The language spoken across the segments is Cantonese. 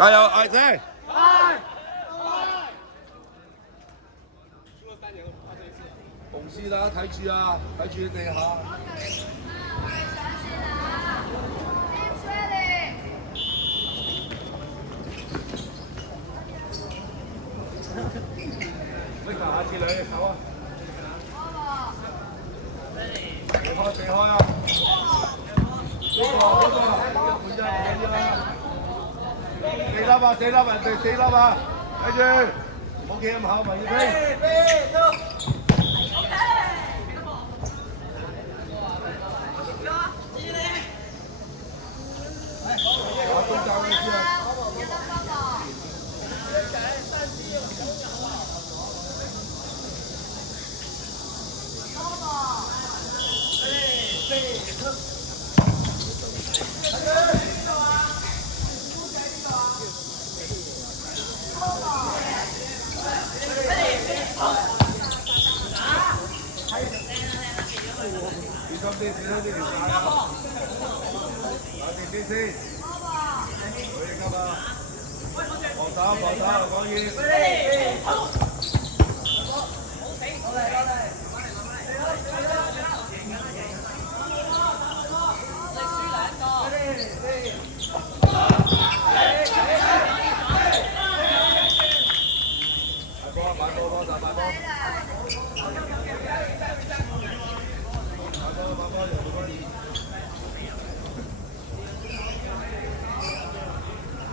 加油，艾姐！紅線啊，睇住啊，睇住地下。拎下次兩隻手啊！避開啊！呢個換隻唔緊要啊！4粒啊，4粒啊，人哋4粒啊，睇住，唔好企咁後，咪要飛。小心啲，小心啲條帶啊！打定啲先，好嘢急啊！防守，防守，講嘢。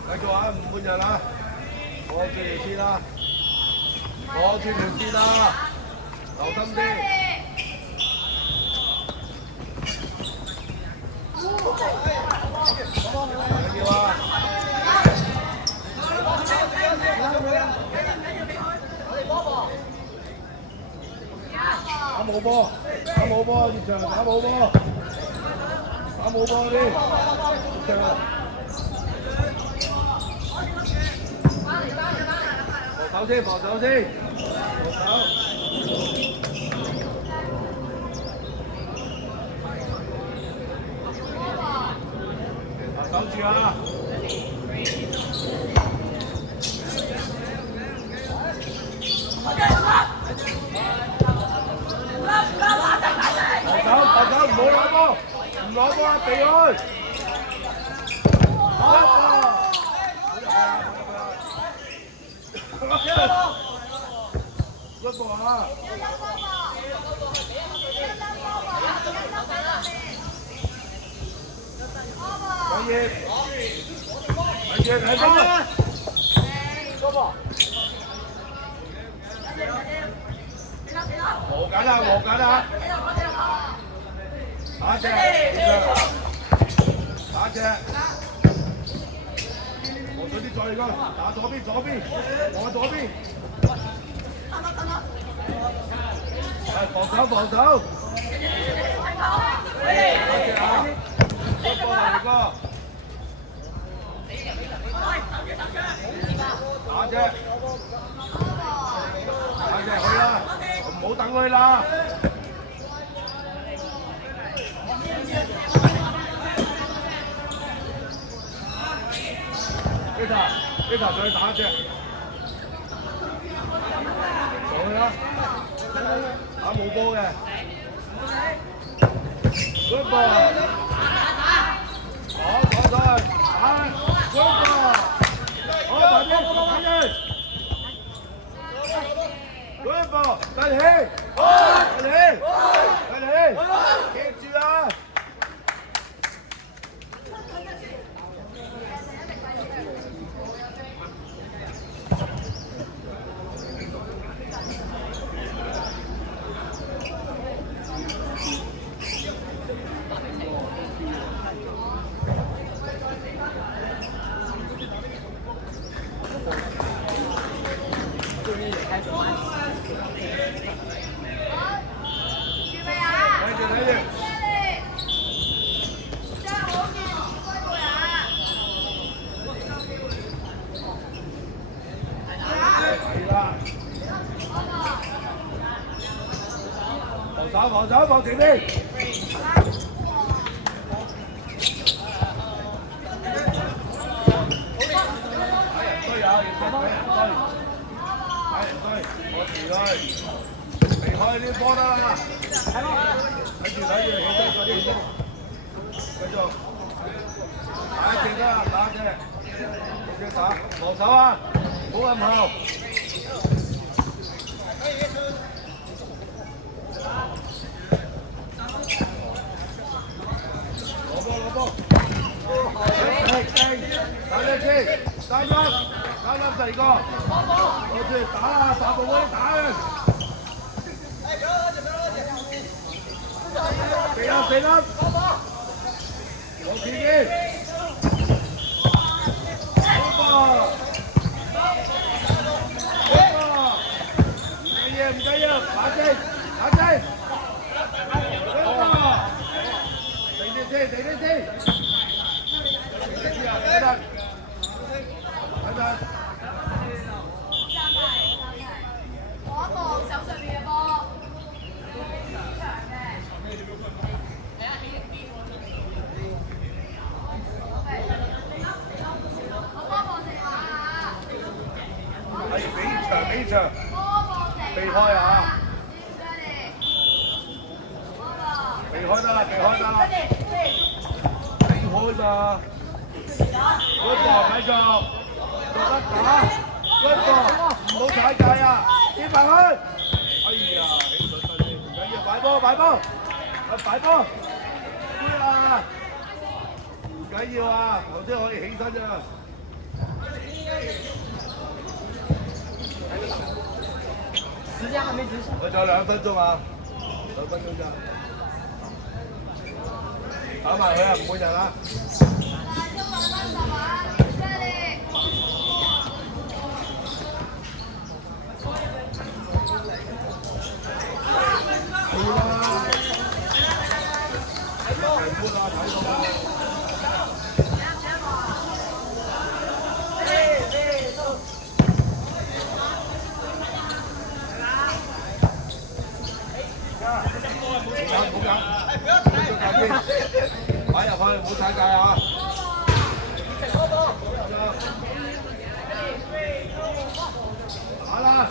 繼續啊，唔換人啦，我轉條線啦，我轉條線啦，留心啲。緊要啊！打冇波，打冇波，現場打冇波，打冇波啲，現場。防守先，防守先，防守。守住啊！防守，防守，唔好攞波，唔攞波啊，避開。甩波啊！講嘢，睇住睇波，多波，和緊啦，和緊啦，打隻，打隻，和咗啲再嚟個，打左邊，左邊，和左邊。防守，防守。多波嚟個。打隻，打隻去啦，唔好等佢啦。呢頭上去打隻，上去啦。打冇波嘅 ，good ball， 好，打，good ball， 好，大邊，大邊 ，good ball， 大力，大力，大力 ，keep 住啊！防守，防前啲。避開啲波得啦。睇住，起身，快啲起身，繼續。打一隻啦，打一隻，直接打，防守啊，唔好咁後。攞波，打一次，三粒，第二個，攞住打啦，8步嗰啲打嘅。4粒，有刺激，唔緊要，打正，停先，我望手上面嘅波。俾場，避開啊！避開得啦，避開咋？嗰個繼續，做得打，嗰個唔好踩界啊！接埋去。哎呀，起水得先，唔緊要，擺波，擺波，咩啊？唔緊要啊，頭先可以起身咋。時間還沒結束。我仲有2分鐘啊，2分鐘咋？打埋佢啊，唔會人啊！擺入去，唔好踩界啊！打啦，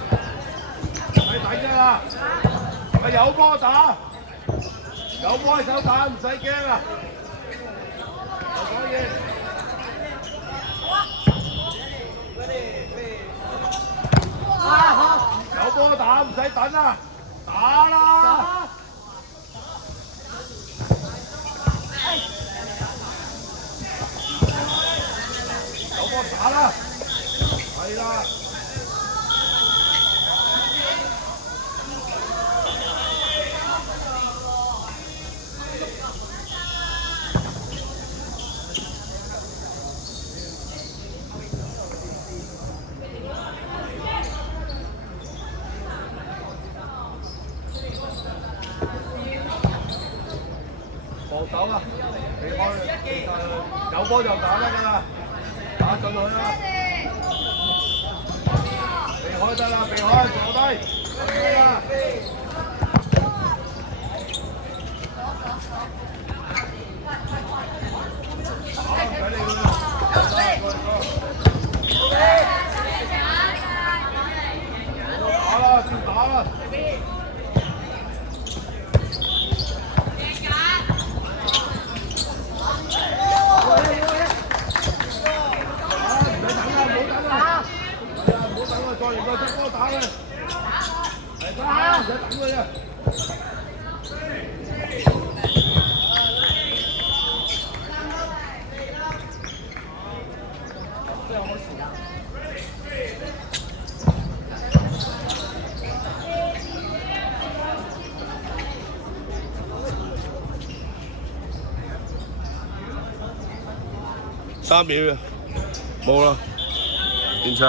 咪抵啫啦！咪有波打，有波手打，唔使驚啊！有波打，唔使等啊！打啦！有波打啦，係啦。防守啊！避開，有波就打得㗎啦，打進去啦！避開得啦，避開，坐低，得啦！打唔使你㗎啦，打啦，照打啦！再嚟個隻波打佢，嚟打，唔使等佢啊！3秒啊，冇啦，完場。